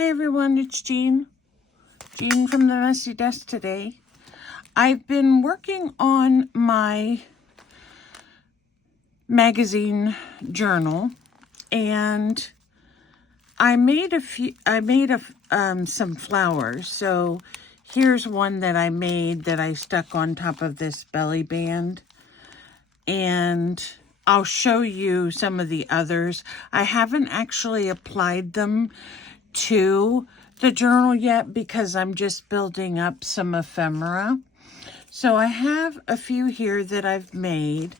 Hi everyone, it's Jean. Jean from the Messy Desk today. I've been working on my magazine journal, and I made some flowers. So here's one that I made that I stuck on top of this belly band, and I'll show you some of the others. I haven't actually applied them to the journal yet because I'm just building up some ephemera. So I have a few here that I've made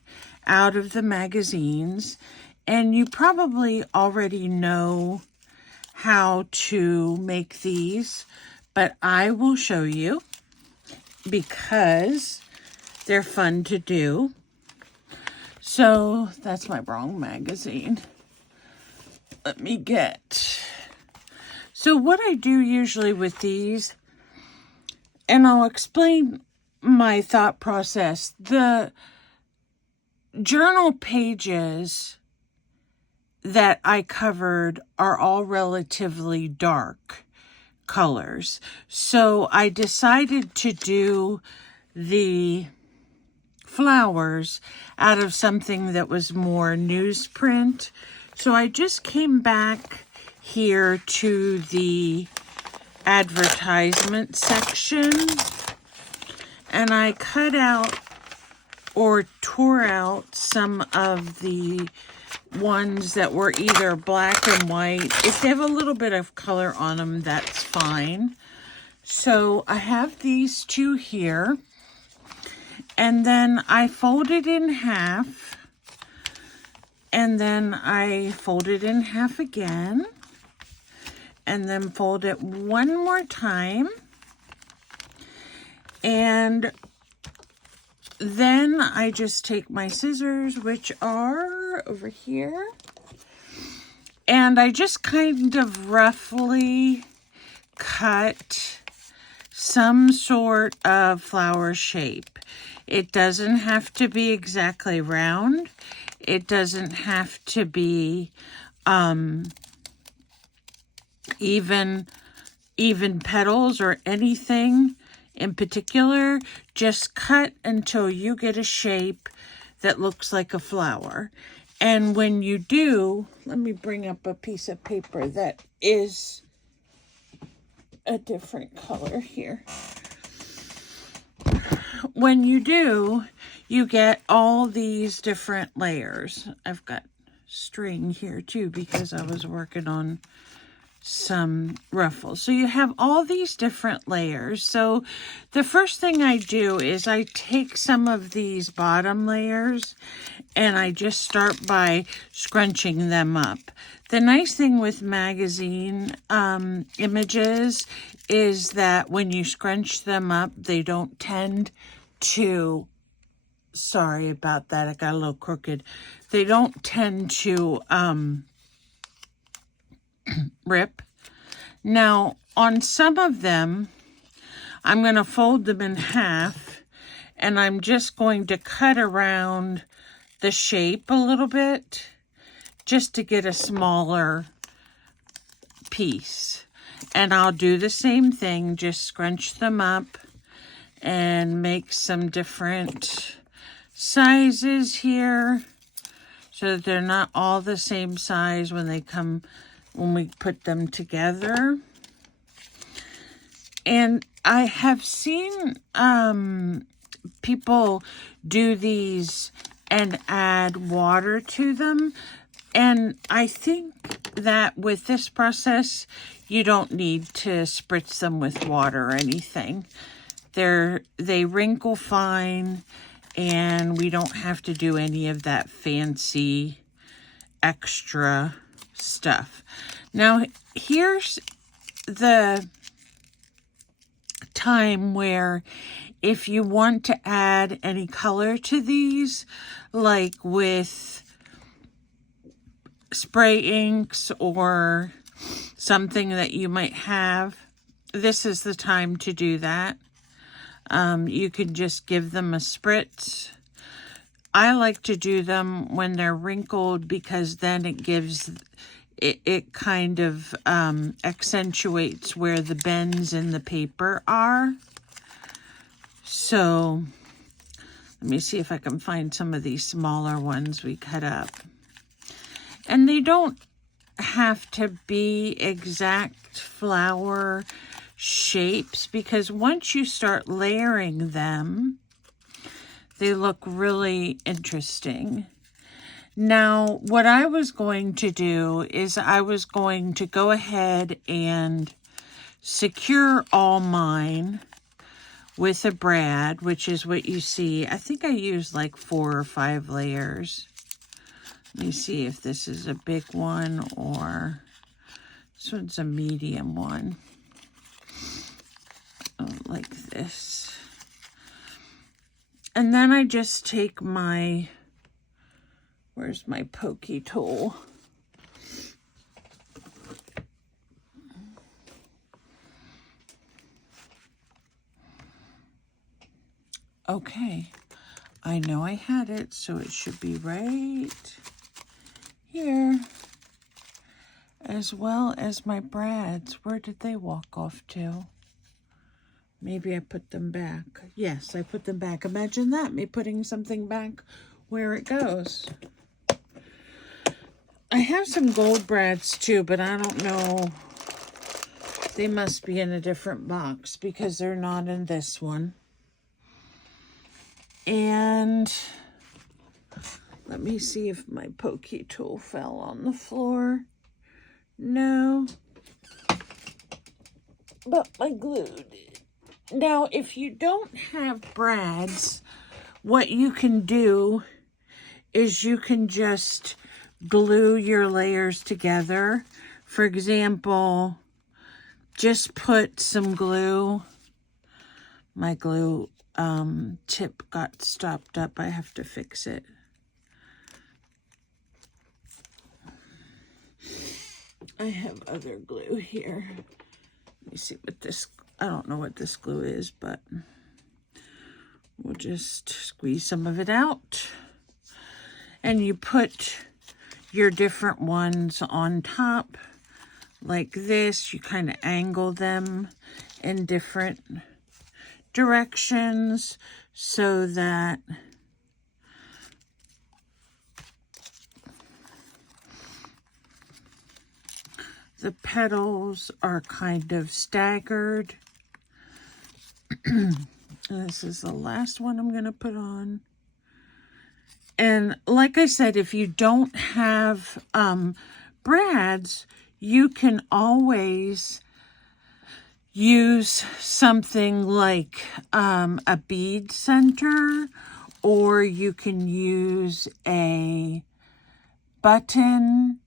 out of the magazines, and you probably already know how to make these, but I will show you because they're fun to do. So that's my wrong magazine. Let me get... So what I do usually with these, and I'll explain my thought process. The journal pages that I covered are all relatively dark colors. So I decided to do the flowers out of something that was more newsprint. So I just came back here to the advertisement section, and I cut out or tore out some of the ones that were either black and white. If they have a little bit of color on them, that's fine. So I have these two here, and then I fold it in half, and then I fold it in half again, and then fold it one more time, and then I just take my scissors, which are over here, and I just kind of roughly cut some sort of flower shape. It doesn't have to be exactly round. It doesn't have to be even petals or anything in particular. Just cut until you get a shape that looks like a flower. And when you do, let me bring up a piece of paper that is a different color here. When you do, you get all these different layers. I've got string here too because I was working on some ruffles. So you have all these different layers. So the first thing I do is I take some of these bottom layers and I just start by scrunching them up. The nice thing with magazine images is that when you scrunch them up, they don't tend to, sorry about that, I got a little crooked. They don't tend to rip. Now, on some of them, I'm going to fold them in half, and I'm just going to cut around the shape a little bit just to get a smaller piece. And I'll do the same thing, just scrunch them up and make some different sizes here so that they're not all the same size when we put them together. And I have seen people do these and add water to them. And I think that with this process, you don't need to spritz them with water or anything. They wrinkle fine, and we don't have to do any of that fancy extra stuff. Now, here's the time where if you want to add any color to these, like with spray inks or something that you might have, this is the time to do that. You can just give them a spritz. I like to do them when they're wrinkled because then it gives it kind of accentuates where the bends in the paper are. So let me see if I can find some of these smaller ones we cut up. And they don't have to be exact flower shapes, because once you start layering them, they look really interesting. Now, what I was going to do is I was going to go ahead and secure all mine with a brad, which is what you see. I think I used like 4 or 5 layers. Let me see if this is a big one or this one's a medium one. Oh, like this. And then I just take my, where's my pokey tool? Okay, I know I had it, so it should be right here, as well as my brads. Where did they walk off to? Maybe I put them back. Yes, I put them back. Imagine that, me putting something back where it goes. I have some gold brads too, but I don't know. They must be in a different box because they're not in this one. And let me see if my pokey tool fell on the floor. No, but my glue did. Now, if you don't have brads, what you can do is you can just glue your layers together. For example, just put some glue. My glue tip got stopped up. I have to fix it. I have other glue here. Let me see what this, I don't know what this glue is, but we'll just squeeze some of it out. And you put your different ones on top like this. You kind of angle them in different directions so that the petals are kind of staggered. This is the last one I'm going to put on. And like I said, if you don't have brads, you can always use something like a bead center, or you can use a button.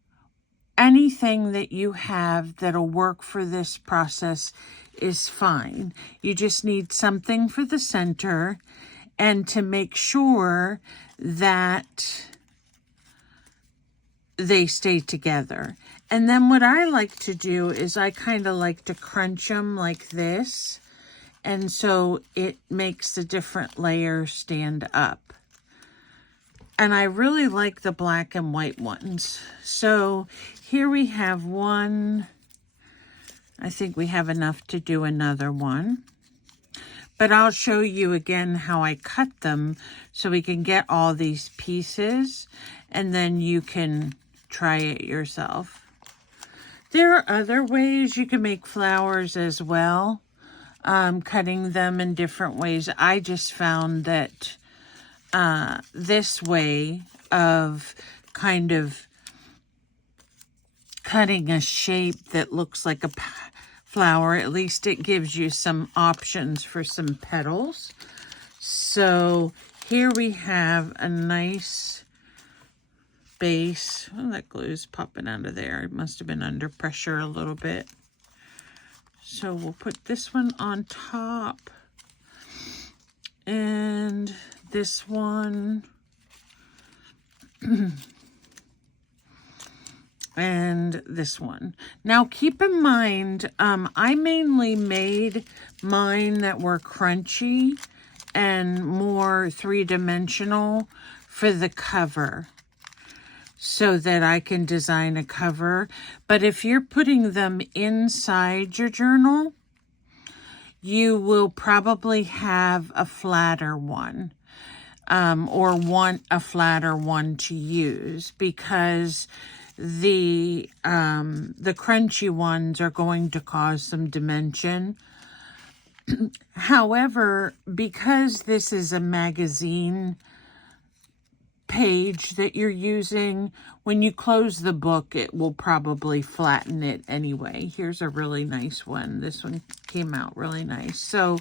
Anything that you have that'll work for this process is fine. You just need something for the center and to make sure that they stay together. And then what I like to do is I kind of like to crunch them like this. And so it makes the different layers stand up. And I really like the black and white ones. So here we have one. I think we have enough to do another one. But I'll show you again how I cut them so we can get all these pieces. And then you can try it yourself. There are other ways you can make flowers as well. Cutting them in different ways. I just found that this way of kind of cutting a shape that looks like a flower, at least it gives you some options for some petals. So here we have a nice base. Oh, that glue is popping out of there. It must have been under pressure a little bit. So we'll put this one on top. And this one. And this one. Now keep in mind, I mainly made mine that were crunchy and more three-dimensional for the cover. so that I can design a cover. But if you're putting them inside your journal, you will probably have a flatter one, or want a flatter one to use, because the crunchy ones are going to cause some dimension. However, because this is a magazine page that you're using, when you close the book, it will probably flatten it anyway. Here's a really nice one. This one came out really nice. So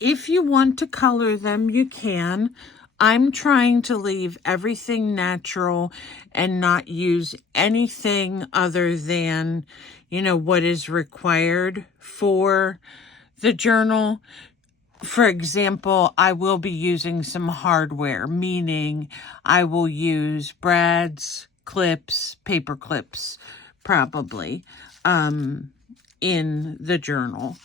if you want to color them, you can. I'm trying to leave everything natural and not use anything other than, you know, what is required for the journal. For example, I will be using some hardware, meaning I will use brads, clips, paper clips, probably, in the journal.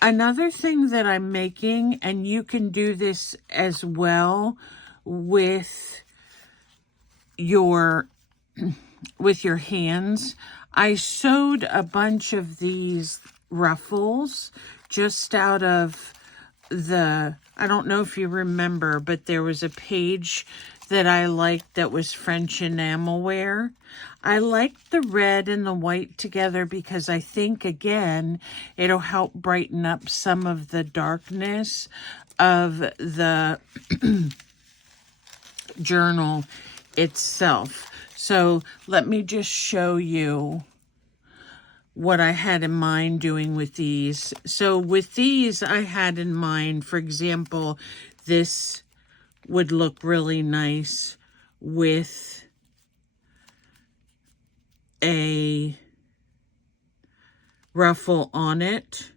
Another thing that I'm making, and you can do this as well with your hands, I sewed a bunch of these ruffles just out of I don't know if you remember, but there was a page that I liked that was French enamelware. I liked the red and the white together because I think, again, it'll help brighten up some of the darkness of the journal itself. So let me just show you what I had in mind doing with these. So with these, I had in mind, for example, this would look really nice with a ruffle on it.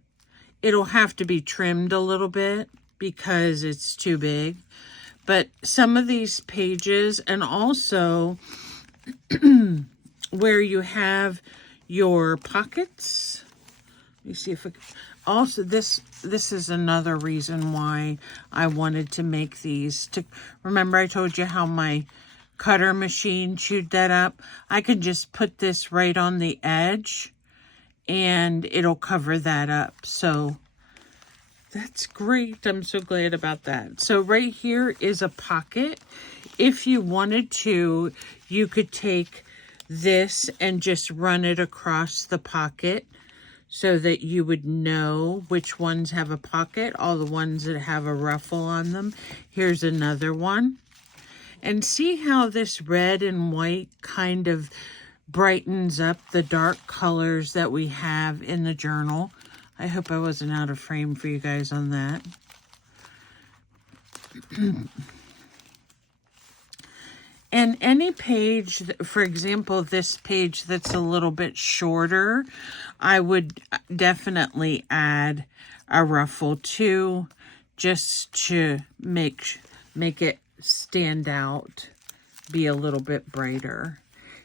It'll have to be trimmed a little bit because it's too big. But some of these pages, and also where you have your pockets. Let me see if I also this is another reason why I wanted to make these. Remember I told you how my cutter machine chewed that up? I can just put this right on the edge and it'll cover that up. So that's great. I'm so glad about that. So right here is a pocket. If you wanted to, you could take this and just run it across the pocket so that you would know which ones have a pocket, all the ones that have a ruffle on them. Here's another one. And see how this red and white kind of brightens up the dark colors that we have in the journal. I hope I wasn't out of frame for you guys on that. And any page, for example, this page that's a little bit shorter, I would definitely add a ruffle too, just to make it stand out, be a little bit brighter.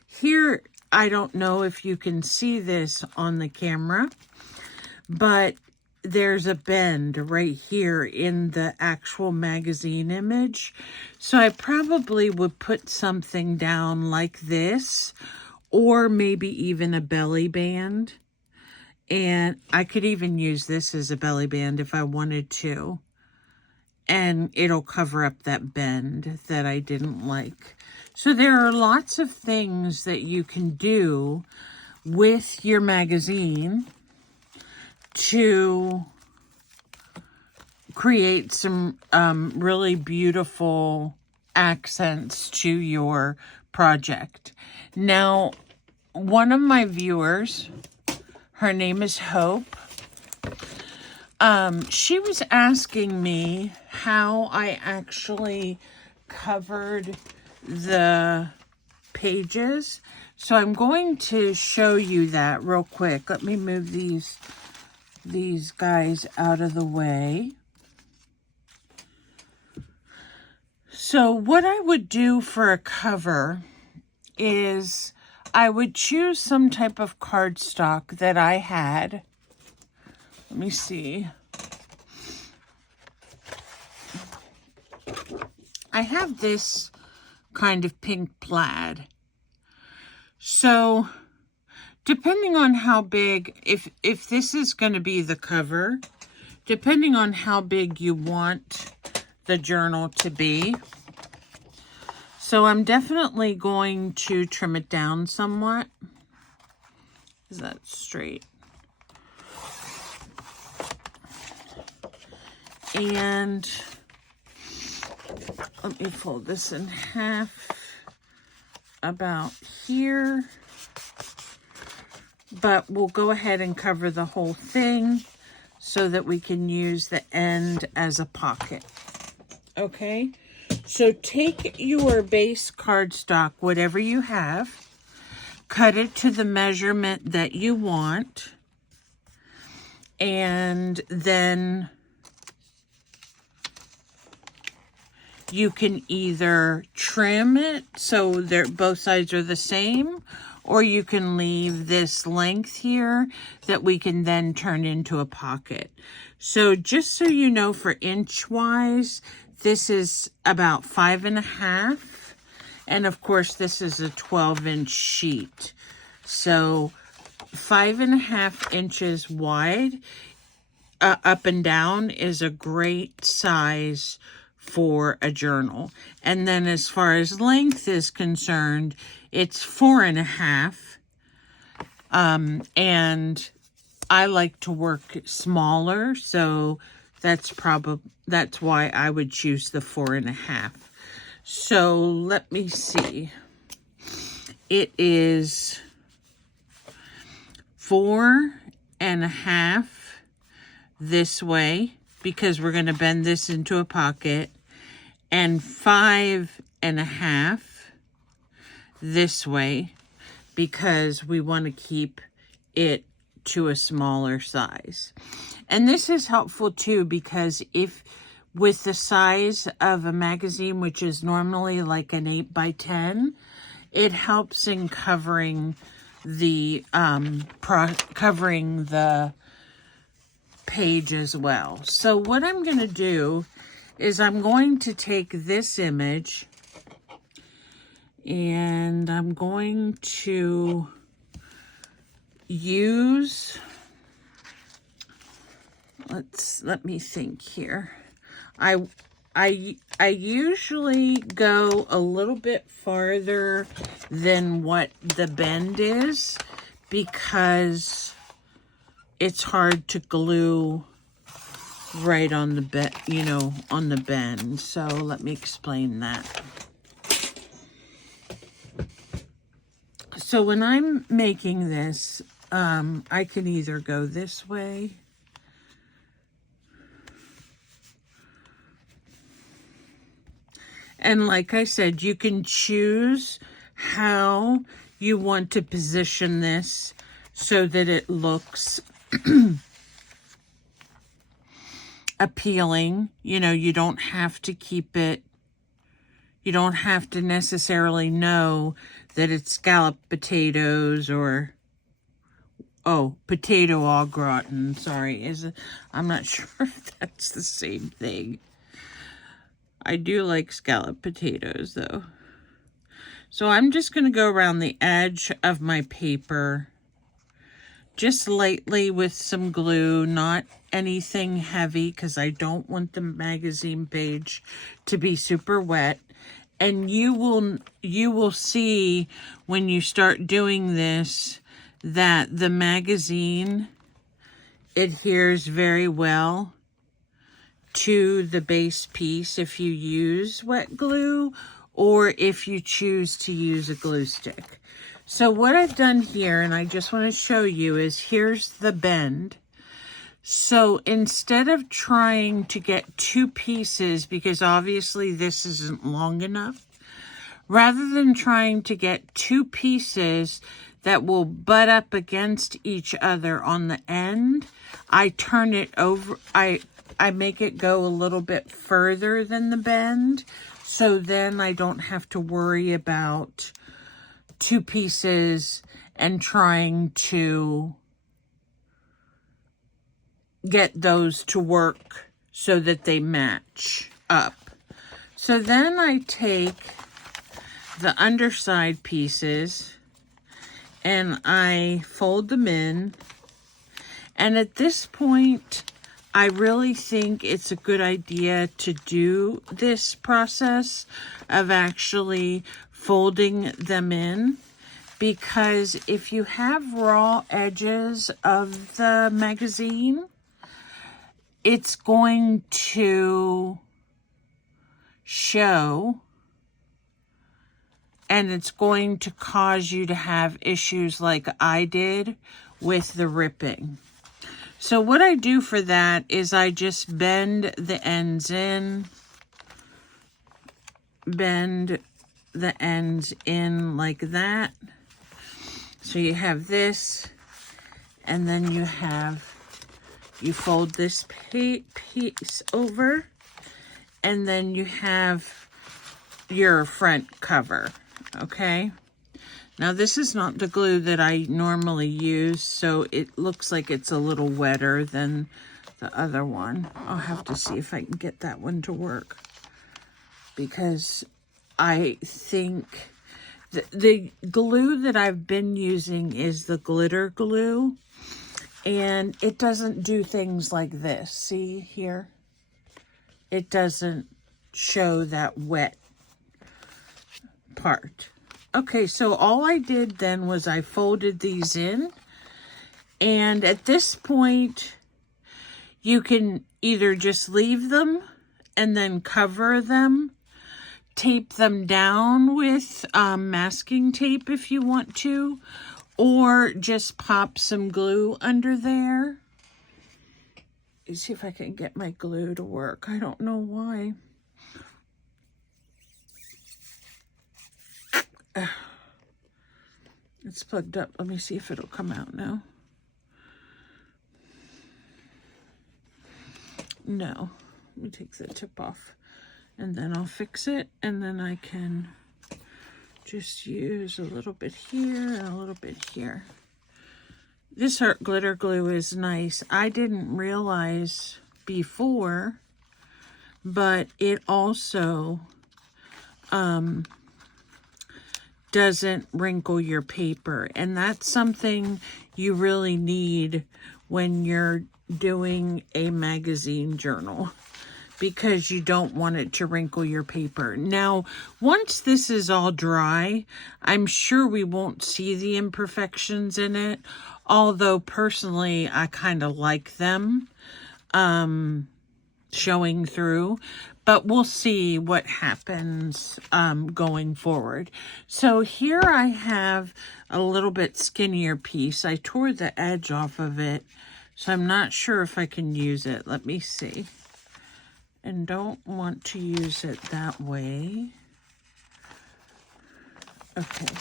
Here, I don't know if you can see this on the camera, but there's a bend right here in the actual magazine image. So I probably would put something down like this, or maybe even a belly band. And I could even use this as a belly band if I wanted to. And it'll cover up that bend that I didn't like. So there are lots of things that you can do with your magazine to create some really beautiful accents to your project. Now, one of my viewers, her name is Hope, she was asking me how I actually covered the pages. So I'm going to show you that real quick. Let me move these guys out of the way. So what I would do for a cover is I would choose some type of cardstock that I had. Let me see. I have this kind of pink plaid. So depending on how big, if this is going to be the cover, depending on how big you want the journal to be. So I'm definitely going to trim it down somewhat. Is that straight? And let me fold this in half about here. But we'll go ahead and cover the whole thing so that we can use the end as a pocket. Okay? So take your base cardstock, whatever you have, cut it to the measurement that you want, and then you can either trim it so both sides are the same, or you can leave this length here that we can then turn into a pocket. So just so you know, for inch-wise, this is about 5.5. And of course, this is a 12-inch sheet. So 5.5 inches wide, up and down, is a great size for a journal. And then as far as length is concerned, it's 4.5. And I like to work smaller, so that's why I would choose the 4.5. So let me see. It is 4.5 this way, because we're going to bend this into a pocket, and 5.5 this way, because we want to keep it to a smaller size. And this is helpful too, because if with the size of a magazine, which is normally like an 8x10, it helps in covering the page as well. So what I'm going to do is I'm going to take this image and I'm going to use, let me think here. I usually go a little bit farther than what the bend is, because it's hard to glue right on the on the bend. So let me explain that. So when I'm making this, I can either go this way, and like I said, you can choose how you want to position this so that it looks appealing. You know, you don't have to keep it, you don't have to necessarily know that it's scalloped potatoes or, oh, potato au gratin, sorry. I'm not sure if that's the same thing. I do like scalloped potatoes though. So I'm just going to go around the edge of my paper just lightly with some glue, not anything heavy, because I don't want the magazine page to be super wet. And you will see when you start doing this that the magazine adheres very well to the base piece if you use wet glue, or if you choose to use a glue stick. So what I've done here, and I just want to show you, is here's the bend. So instead of trying to get two pieces, because obviously this isn't long enough, rather than trying to get two pieces that will butt up against each other on the end, I turn it over, I make it go a little bit further than the bend, so then I don't have to worry about two pieces and trying to get those to work so that they match up. So then I take the underside pieces and I fold them in. And at this point, I really think it's a good idea to do this process of actually folding them in, because if you have raw edges of the magazine, it's going to show and it's going to cause you to have issues like I did with the ripping. So what I do for that is I just bend the ends in, bend the ends in like that. So you have this, and then you fold this piece over, and then you have your front cover, okay? Now this is not the glue that I normally use, so it looks like it's a little wetter than the other one. I'll have to see if I can get that one to work, because I think the glue that I've been using is the glitter glue, and it doesn't do things like this. See here? It doesn't show that wet part. Okay, so all I did then was I folded these in, and at this point, you can either just leave them and then cover them, tape them down with masking tape if you want to, or just pop some glue under there. Let's see if I can get my glue to work. I don't know why. It's plugged up. Let me see if it'll come out now. No. Let me take the tip off, and then I'll fix it, and then I can just use a little bit here and a little bit here. This glitter glue is nice. I didn't realize before, but it also doesn't wrinkle your paper, and that's something you really need when you're doing a magazine journal, because you don't want it to wrinkle your paper. Now, once this is all dry, I'm sure we won't see the imperfections in it, although personally I kind of like them showing through, but we'll see what happens going forward. So here I have a little bit skinnier piece. I tore the edge off of it, so I'm not sure if I can use it. Let me see. And don't want to use it that way. Okay.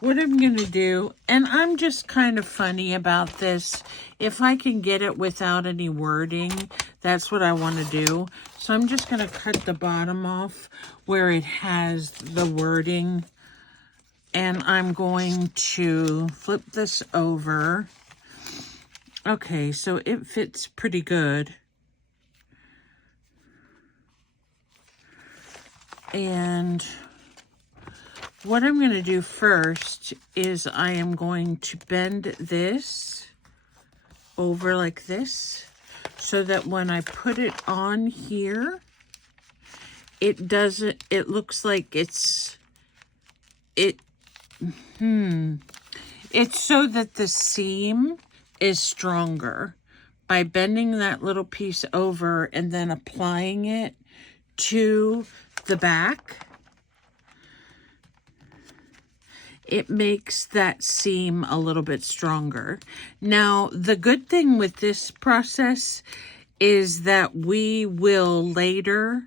What I'm going to do, and I'm just kind of funny about this, if I can get it without any wording, that's what I want to do. So I'm just going to cut the bottom off where it has the wording, and I'm going to flip this over. Okay, so it fits pretty good. And what I'm going to do first is I am going to bend this over like this, so that when I put it on here, it looks like it's so that the seam is stronger. By bending that little piece over and then applying it to the back, it makes that seam a little bit stronger. Now, the good thing with this process is that we will later,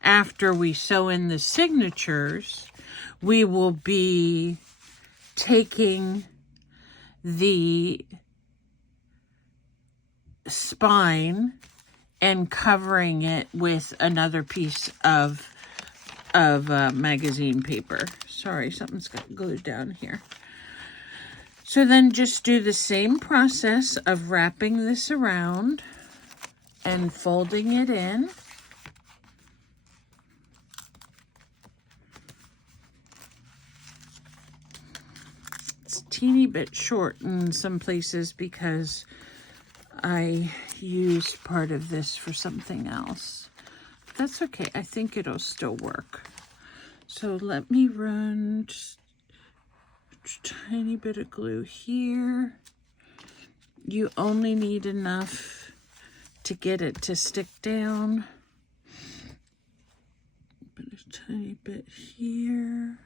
after we sew in the signatures, we will be taking the spine and covering it with another piece of magazine paper. Sorry, something's got glued down here. So then just do the same process of wrapping this around and folding it in. teeny bit short in some places because I used part of this for something else. That's okay. I think it'll still work. So let me run just a tiny bit of glue here. You only need enough to get it to stick down. Put a tiny bit here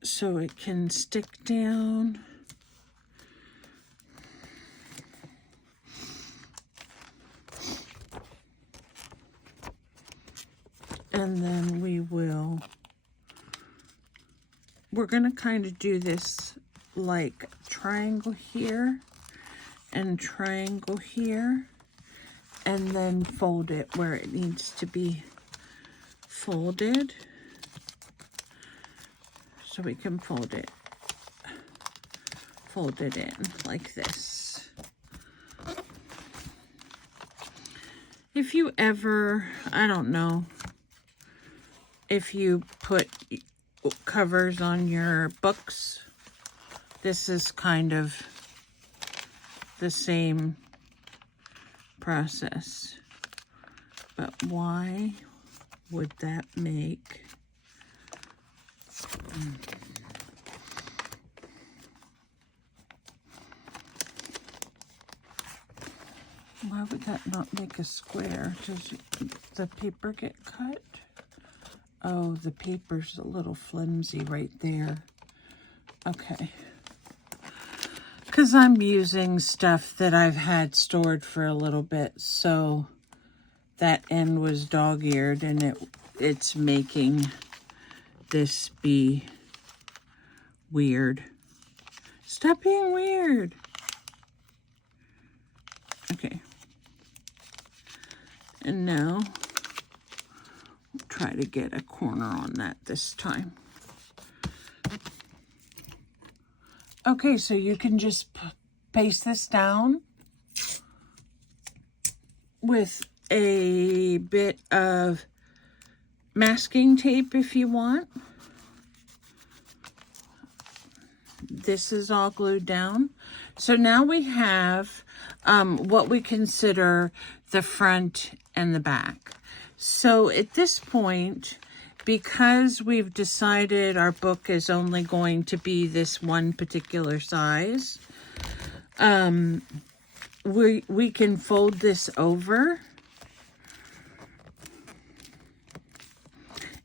so it can stick down. And then we're going to kind of do this like triangle here and triangle here, and then fold it where it needs to be folded. So we can fold it in like this. If you ever, I don't know, if you put covers on your books, this is kind of the same process. But why would that make why would that not make a square? Does the paper get cut? Oh, the paper's a little flimsy right there. Okay. Because I'm using stuff that I've had stored for a little bit, so that end was dog-eared, and it's making this be weird. Stop being weird. Okay. And now, try to get a corner on that this time. Okay, so you can just paste this down with a bit of masking tape if you want. This is all glued down. So now we have what we consider the front and the back. So at this point, because we've decided our book is only going to be this one particular size, we can fold this over,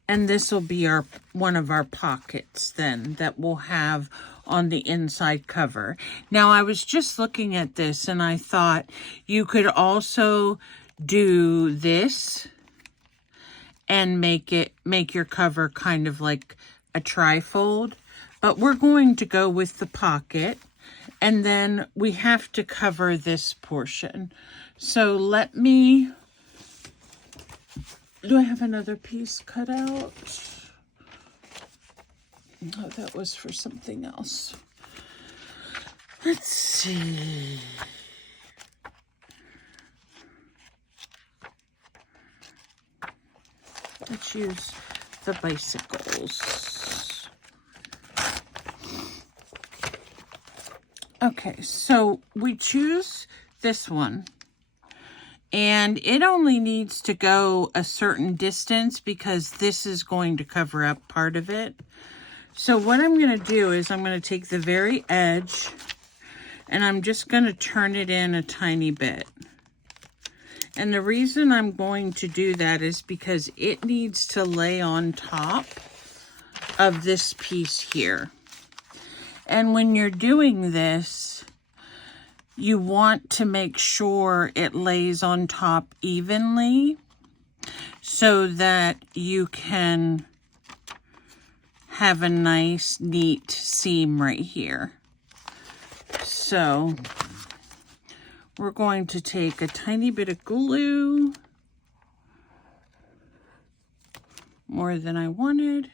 and this will be one of our pockets then that we'll have on the inside cover. Now, I was just looking at this and I thought you could also do this and make your cover kind of like a trifold, but we're going to go with the pocket, and then we have to cover this portion. So let me, do I have another piece cut out? Oh, that was for something else. Let's see. Let's use the bicycles. Okay, so we choose this one. And it only needs to go a certain distance because this is going to cover up part of it. So what I'm going to do is I'm going to take the very edge and I'm just going to turn it in a tiny bit. And the reason I'm going to do that is because it needs to lay on top of this piece here. And when you're doing this, you want to make sure it lays on top evenly so that you can have a nice, neat seam right here. So we're going to take a tiny bit of glue, more than I wanted.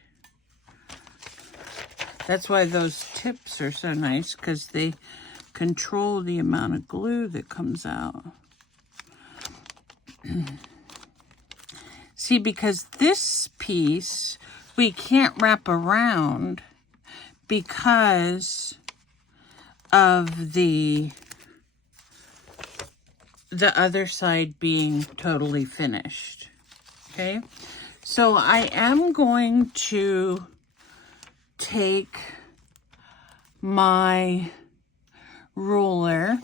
That's why those tips are so nice, because they control the amount of glue that comes out. See, because this piece we can't wrap around because of the other side being totally finished. Okay, so I am going to take my ruler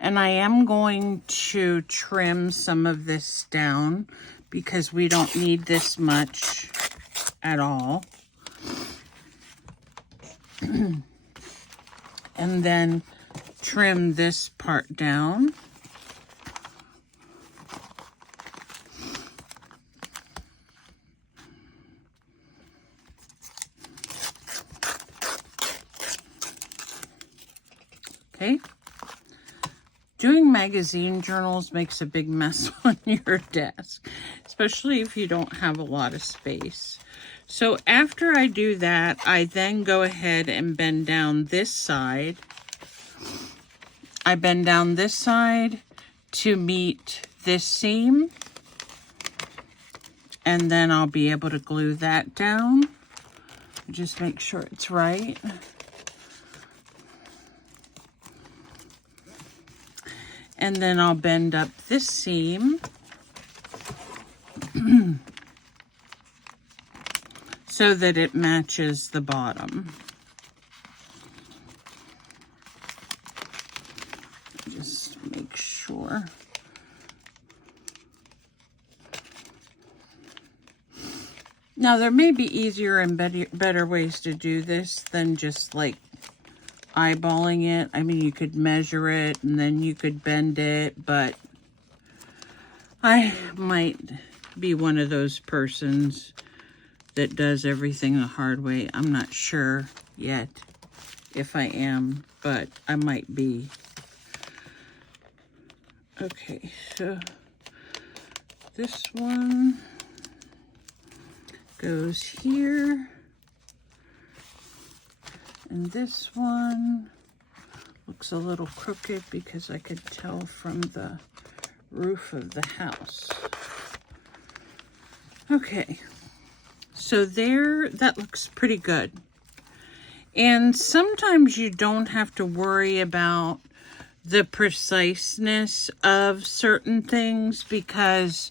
and I am going to trim some of this down because we don't need this much at all. And then trim this part down. Okay. Doing magazine journals makes a big mess on your desk, especially if you don't have a lot of space. So after I do that, I then go ahead and bend down this side. I bend down this side to meet this seam, and then I'll be able to glue that down. Just make sure it's right. And then I'll bend up this seam so that it matches the bottom. Just make sure. Now, there may be easier and better ways to do this than just like eyeballing it. I mean, you could measure it and then you could bend it, but I might be one of those persons that does everything the hard way. I'm not sure yet if I am, but I might be. Okay, so this one goes here. And this one looks a little crooked because I could tell from the roof of the house. Okay, so there, that looks pretty good. And sometimes you don't have to worry about the preciseness of certain things because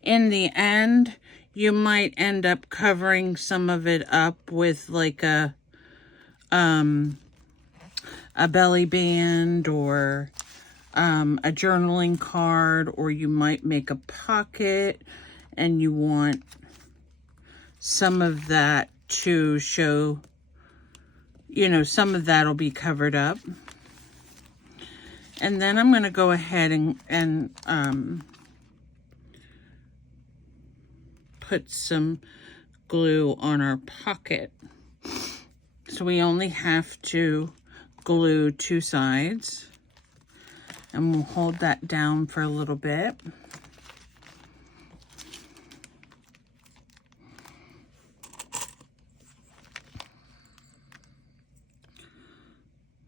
in the end, you might end up covering some of it up with like a belly band or a journaling card, or you might make a pocket and you want some of that to show, you know, some of that will be covered up. And then I'm going to go ahead and put some glue on our pocket. So we only have to glue two sides, and we'll hold that down for a little bit.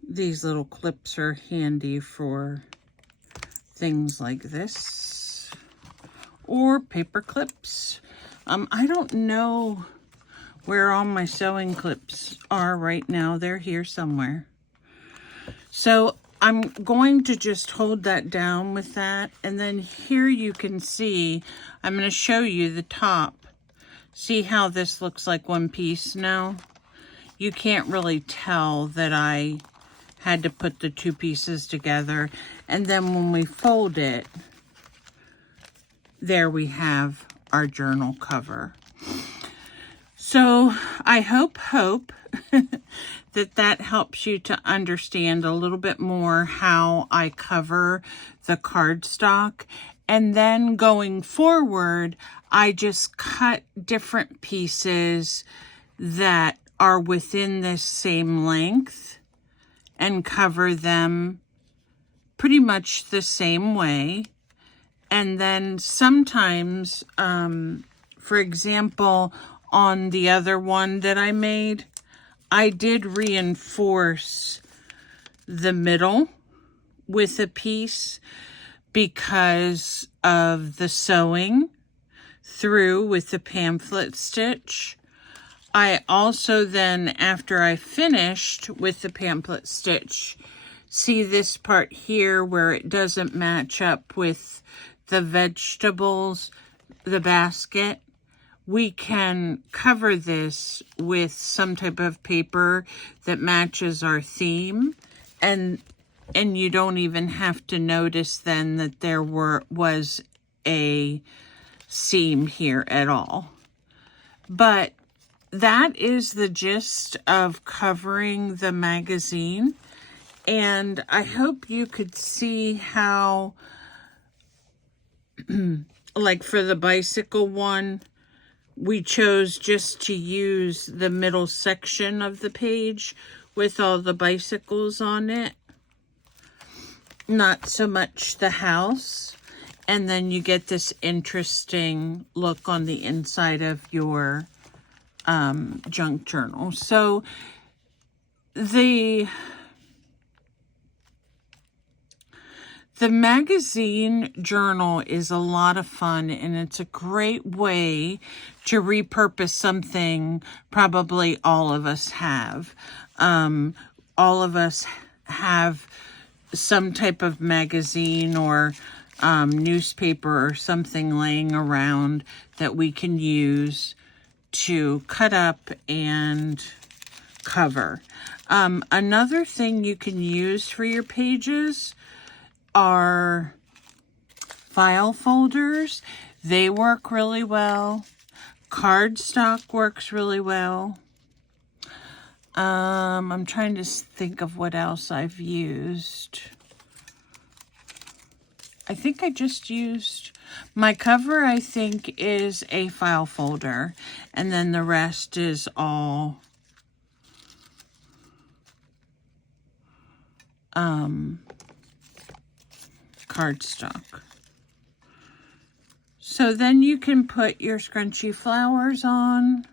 These little clips are handy for things like this, or paper clips. I don't know where all my sewing clips are right now. They're here somewhere. So I'm going to just hold that down with that. And then here you can see, I'm going to show you the top. See how this looks like one piece now? You can't really tell that I had to put the two pieces together. And then when we fold it, there we have our journal cover. So I hope that helps you to understand a little bit more how I cover the cardstock. And then going forward, I just cut different pieces that are within this same length and cover them pretty much the same way. And then sometimes, for example, on the other one that I made, I did reinforce the middle with a piece because of the sewing through with the pamphlet stitch. I also then, after I finished with the pamphlet stitch, see this part here where it doesn't match up with the vegetables, the basket. We can cover this with some type of paper that matches our theme, and you don't even have to notice then that there was a seam here at all. But that is the gist of covering the magazine, and I hope you could see how, like for the bicycle one, we chose just to use the middle section of the page with all the bicycles on it, not so much the house, and then you get this interesting look on the inside of your junk journal. So the magazine journal is a lot of fun, and it's a great way to repurpose something probably all of us have. All of us have some type of magazine or newspaper or something laying around that we can use to cut up and cover. Another thing you can use for your pages are file folders. They work really well. Cardstock works really well. I'm trying to think of what else I've used. I think I just used my cover, I think, is a file folder, and then the rest is all cardstock. So then you can put your scrunchy flowers on.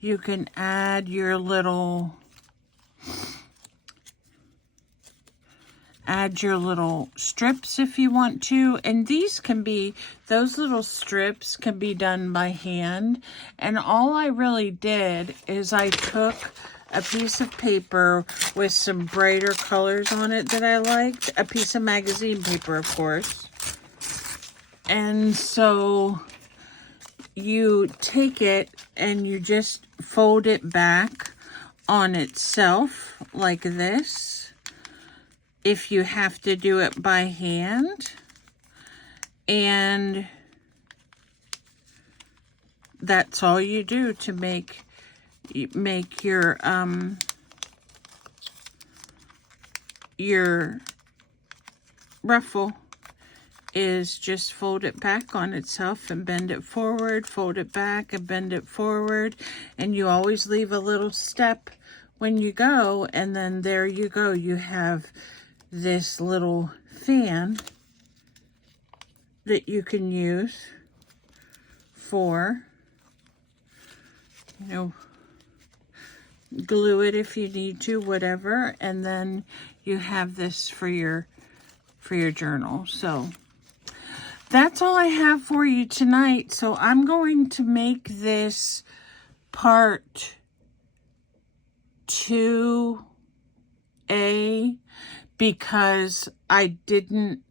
You can add your little strips if you want to, and those little strips can be done by hand. And all I really did is I took a piece of paper with some brighter colors on it that I liked, a piece of magazine paper, of course, and so you take it and you just fold it back on itself like this, if you have to do it by hand, and that's all you do to make your ruffle, is just fold it back on itself and bend it forward, fold it back and bend it forward, and you always leave a little step when you go, and then there you go. You have this little fan that you can use for, glue it if you need to, whatever, and then you have this for your journal. So that's all I have for you tonight. So I'm going to make this part 2A because I didn't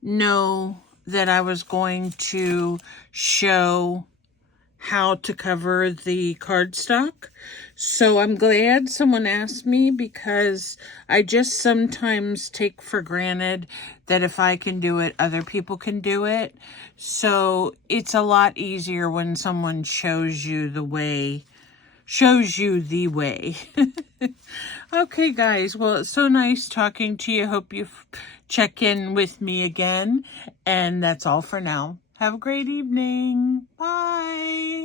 know that I was going to show how to cover the cardstock. So I'm glad someone asked me, because I just sometimes take for granted that if I can do it, other people can do it. So it's a lot easier when someone shows you the way. Okay, guys. Well, it's so nice talking to you. Hope you check in with me again. And that's all for now. Have a great evening. Bye.